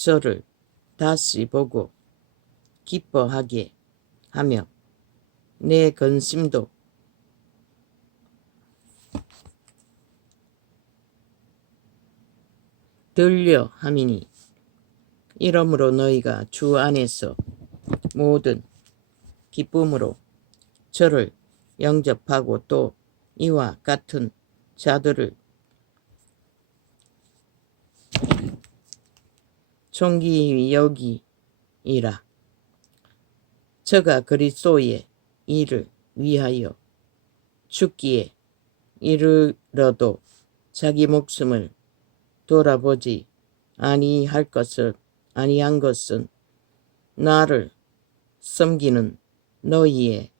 저를 다시 보고 기뻐하게 하며 내 근심도 들려 함이니 이러므로 너희가 주 안에서 모든 기쁨으로 저를 영접하고 또 이와 같은 자들을 존귀히 여기이라. 저가 그리스도의 일을 위하여 죽기에 이르러도 자기 목숨을 돌아보지 아니한 것은 나를 섬기는 너희의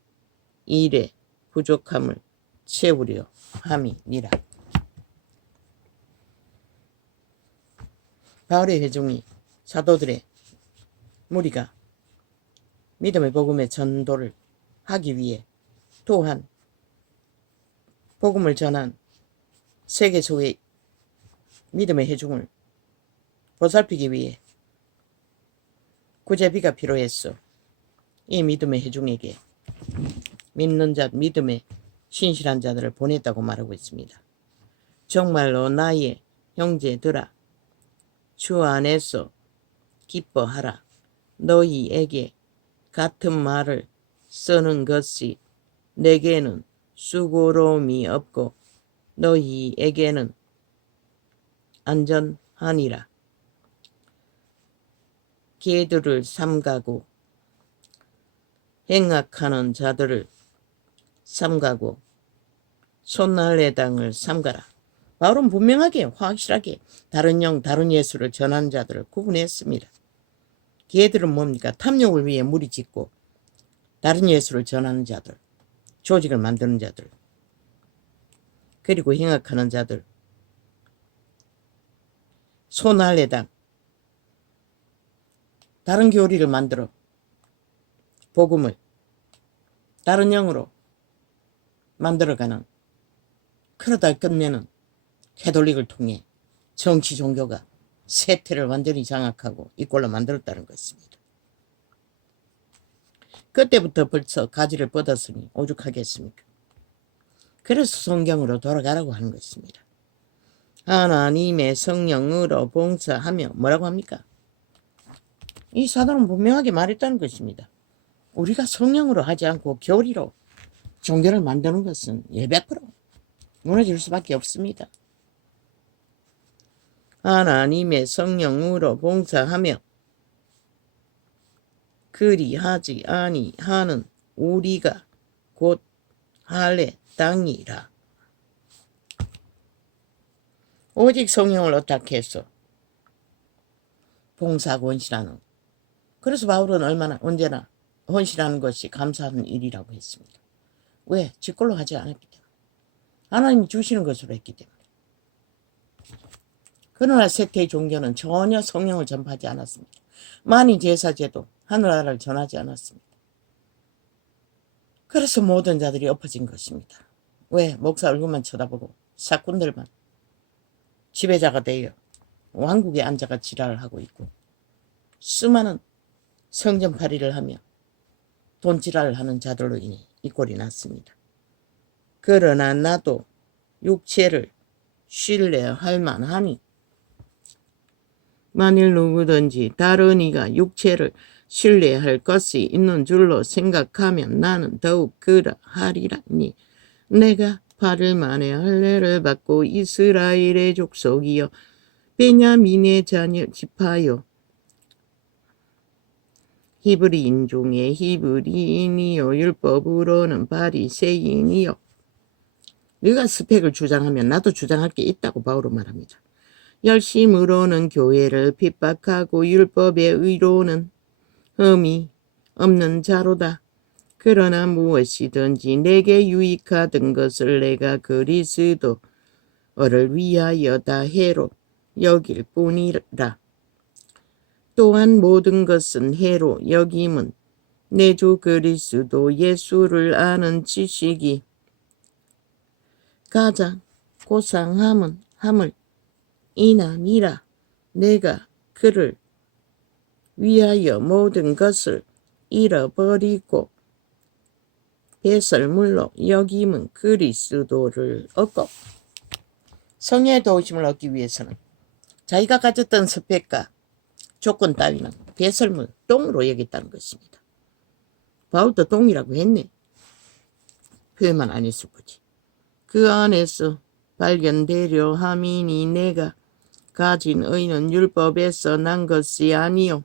일의 부족함을 채우려 함이니라. 바울의 회중이 사도들의 무리가 믿음의 복음의 전도를 하기 위해 또한 복음을 전한 세계소의 믿음의 회중을 보살피기 위해 구제비가 필요했어. 이 믿음의 회중에게 믿는 자, 믿음의 신실한 자들을 보냈다고 말하고 있습니다. 정말로 나의 형제들아, 주 안에서 기뻐하라. 너희에게 같은 말을 쓰는 것이 내게는 수고로움이 없고 너희에게는 안전하니라. 개들을 삼가고 행악하는 자들을 삼가고 손날레당을 삼가라. 바울은 분명하게 확실하게 다른 영 다른 예수를 전하는 자들을 구분했습니다. 개들은 뭡니까? 탐욕을 위해 무리 짓고 다른 예수를 전하는 자들, 조직을 만드는 자들, 그리고 행악하는 자들, 손날레당, 다른 교리를 만들어 복음을 다른 영으로 만들어가는, 그러다 끝내는 캐톨릭을 통해 정치 종교가 세태를 완전히 장악하고 이꼴로 만들었다는 것입니다. 그때부터 벌써 가지를 뻗었으니 오죽하겠습니까? 그래서 성경으로 돌아가라고 하는 것입니다. 하나님의 성령으로 봉사하며 뭐라고 합니까? 이 사도는 분명하게 말했다는 것입니다. 우리가 성령으로 하지 않고 교리로 종교를 만드는 것은 100% 무너질 수밖에 없습니다. 하나님의 성령으로 봉사하며 그리하지 아니하는 우리가 곧 할례 땅이라. 오직 성령을 어떻게 해서 봉사하고 헌신하는. 그래서 바울은 언제나 헌신하는 것이 감사하는 일이라고 했습니다. 왜? 지 걸로 하지 않았기 때문에. 하나님이 주시는 것으로 했기 때문에. 그러나 세태의 종교는 전혀 성령을 전파하지 않았습니다. 만이 제사제도 하늘나라를 전하지 않았습니다. 그래서 모든 자들이 엎어진 것입니다. 왜? 목사 얼굴만 쳐다보고 사꾼들만 지배자가 되어 왕국에 앉아가 지랄을 하고 있고 수많은 성전팔이를 하며 돈지랄을 하는 자들로 인해 이 꼴이 났습니다. 그러나 나도 육체를 신뢰할 만하니 만일 누구든지 다른 이가 육체를 신뢰할 것이 있는 줄로 생각하면 나는 더욱 그러하리라니. 내가 8일 만에 할례를 받고 이스라엘의 족속이여 베냐민의 자녀 지파여 히브리인 중에 히브리인이요 율법으로는 바리새인이요. 네가 스펙을 주장하면 나도 주장할 게 있다고 바울은 말합니다. 열심으로는 교회를 핍박하고 율법의 의로는 흠이 없는 자로다. 그러나 무엇이든지 내게 유익하던 것을 내가 그리스도를 위하여 다 해로 여길 뿐이라. 또한 모든 것은 해로 여김은 내 주 그리스도 예수를 아는 지식이 가장 고상함을 이남이라. 내가 그를 위하여 모든 것을 잃어버리고 배설물로 여김은 그리스도를 얻고, 성령의 도우심을 얻기 위해서는 자기가 가졌던 스펙과 조건 따위는 배설물, 똥으로 여겼다는 것입니다. 바울도 똥이라고 했네. 표현만 안 했을 거지. 그 안에서 발견되려 함이니 내가 가진 의는 율법에서 난 것이 아니요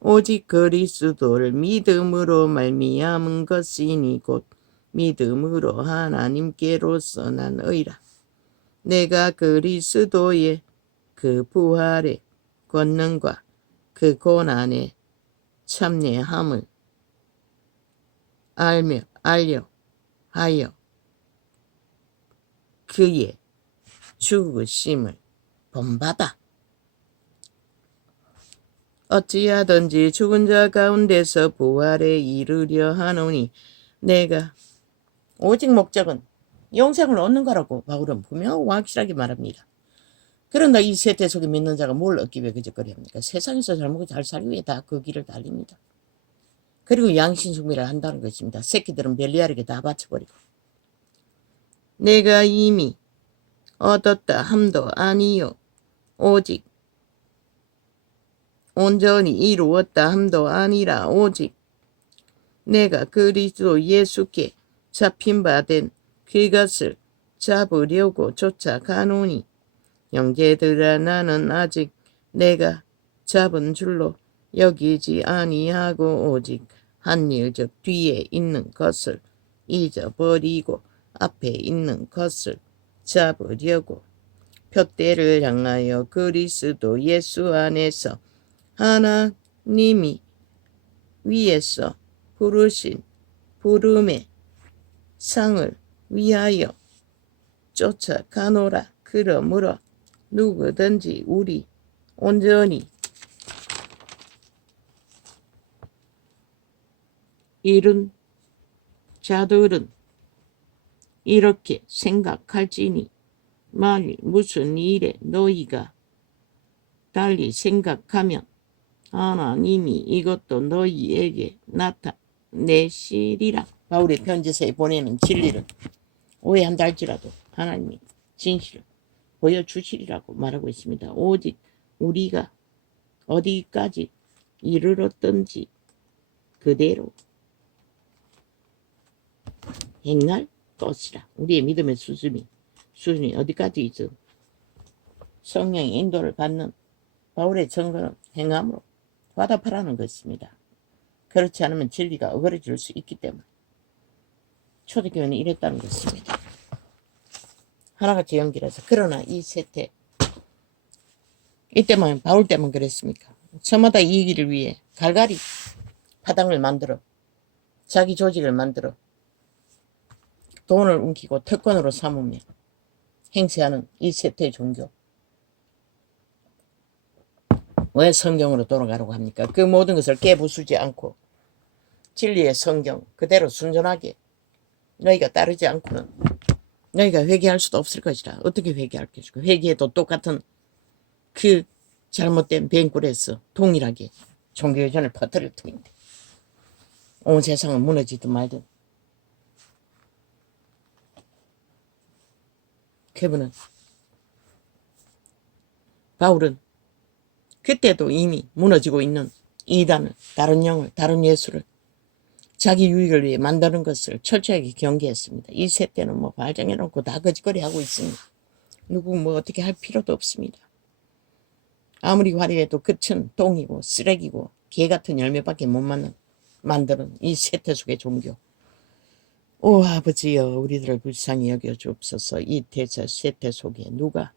오직 그리스도를 믿음으로 말미암은 것이니 곧 믿음으로 하나님께로서 난 의라. 내가 그리스도의 그 부활의 권능과 그 고난의 참여함을 알려 하여 그의 죽으심을 본받아 어찌하든지 죽은 자 가운데서 부활에 이르려 하노니 내가 오직 목적은 영생을 얻는 거라고 바울은 분명하고 확실하게 말합니다. 그런데 이 세대 속에 믿는 자가 뭘 얻기 위해 그저거리 합니까? 세상에서 잘 먹고 잘 살기 위해 다 그 길을 달립니다. 그리고 양심숭배를 한다는 것입니다. 새끼들은 벨리알에게 다 바쳐버리고. 내가 이미 얻었다 함도 아니요 오직 온전히 이루었다 함도 아니라 오직 내가 그리스도 예수께 잡힌 바 된 그것을 잡으려고 쫓아가노니 형제들아 나는 아직 내가 잡은 줄로 여기지 아니하고 오직 한 일 즉 뒤에 있는 것을 잊어버리고 앞에 있는 것을 잡으려고 표대를 향하여 그리스도 예수 안에서 하나님이 위에서 부르신 부름의 상을 위하여 쫓아가노라. 그러므로 누구든지 우리 온전히 이룬 자들은 이렇게 생각할지니 만일 무슨 일에 너희가 달리 생각하면 하나님이 이것도 너희에게 나타내시리라. 바울의 편지서에 보내는 진리를 오해한다 할지라도 하나님이 진실을 보여주시리라고 말하고 있습니다. 오직 우리가 어디까지 이르렀던지 그대로 행할 것이라. 우리의 믿음의 수준이 어디까지 있어? 성령의 인도를 받는 바울의 증거는 행함으로 화답하라는 것입니다. 그렇지 않으면 진리가 어그러질 수 있기 때문에 초대교회는 이랬다는 것입니다. 하나같이 연결해서. 그러나 이 세태 이때만 바울 때만 그랬습니까? 저마다 이기를 위해 갈갈이 파당을 만들어 자기 조직을 만들어 돈을 움키고 특권으로 삼으며 행세하는 이 세태의 종교. 왜 성경으로 돌아가라고 합니까? 그 모든 것을 깨부수지 않고 진리의 성경 그대로 순전하게 너희가 따르지 않고는 너희가 회개할 수도 없을 것이라. 어떻게 회개할 것이고 회개해도 똑같은 그 잘못된 뱅굴에서 동일하게 종교전을 퍼뜨릴 터인데 온 세상은 무너지든 말든 그분은 바울은 그때도 이미 무너지고 있는 이단을 다른 영을 다른 예수를 자기 유익을 위해 만드는 것을 철저하게 경계했습니다. 이 세대는 뭐 발정해놓고 다 거짓거리 하고 있습니다. 누구 뭐 어떻게 할 필요도 없습니다. 아무리 화려해도 끝은 똥이고 쓰레기고 개 같은 열매밖에 못 만드는 이 세태 속의 종교. 오 아버지여 우리들을 불쌍히 여겨 주옵소서. 이 세태 속에 누가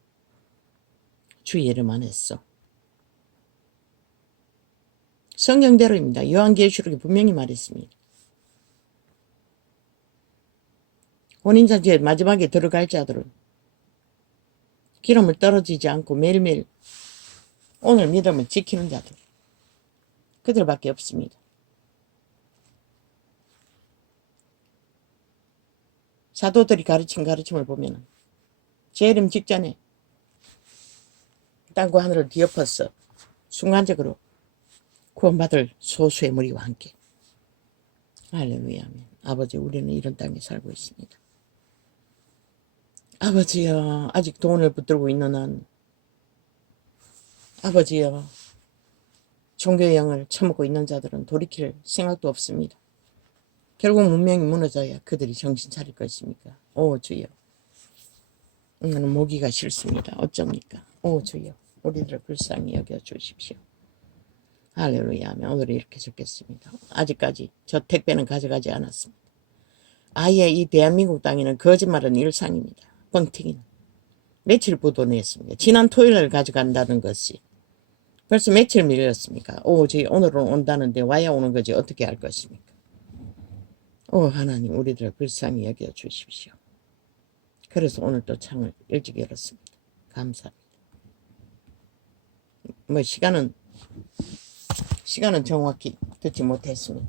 주 이름 안 했어. 성경대로입니다. 요한계시록에 분명히 말했습니다. 혼인잔치에 마지막에 들어갈 자들은 기름을 떨어지지 않고 매일매일 오늘 믿음을 지키는 자들 그들밖에 없습니다. 사도들이 가르친 가르침을 보면 재림 직전에 땅과 하늘을 뒤엎어서 순간적으로 구원받을 소수의 무리와 함께. 할렐루야. 아멘. 아버지, 우리는 이런 땅에 살고 있습니다. 아버지여, 아직 돈을 붙들고 있는 한, 아버지여, 종교의 영을 처먹고 있는 자들은 돌이킬 생각도 없습니다. 결국 문명이 무너져야 그들이 정신 차릴 것입니까? 오 주여, 나는 모기가 싫습니다. 어쩝니까? 오 주여, 우리들을 불쌍히 여겨 주십시오. 할렐루야 하면 오늘 이렇게 적겠습니다. 아직까지 저 택배는 가져가지 않았습니다. 아예 이 대한민국 땅에는 거짓말은 일상입니다. 뻥튀기는. 며칠 보도냈습니다. 지난 토요일 가져간다는 것이 벌써 며칠 밀렸습니까? 오늘은 온다는데 와야 오는 거지 어떻게 할 것입니까? 하나님, 우리들을 불쌍히 여겨 주십시오. 그래서 오늘 또 창을 일찍 열었습니다. 감사합니다. 시간은 정확히 듣지 못했습니다.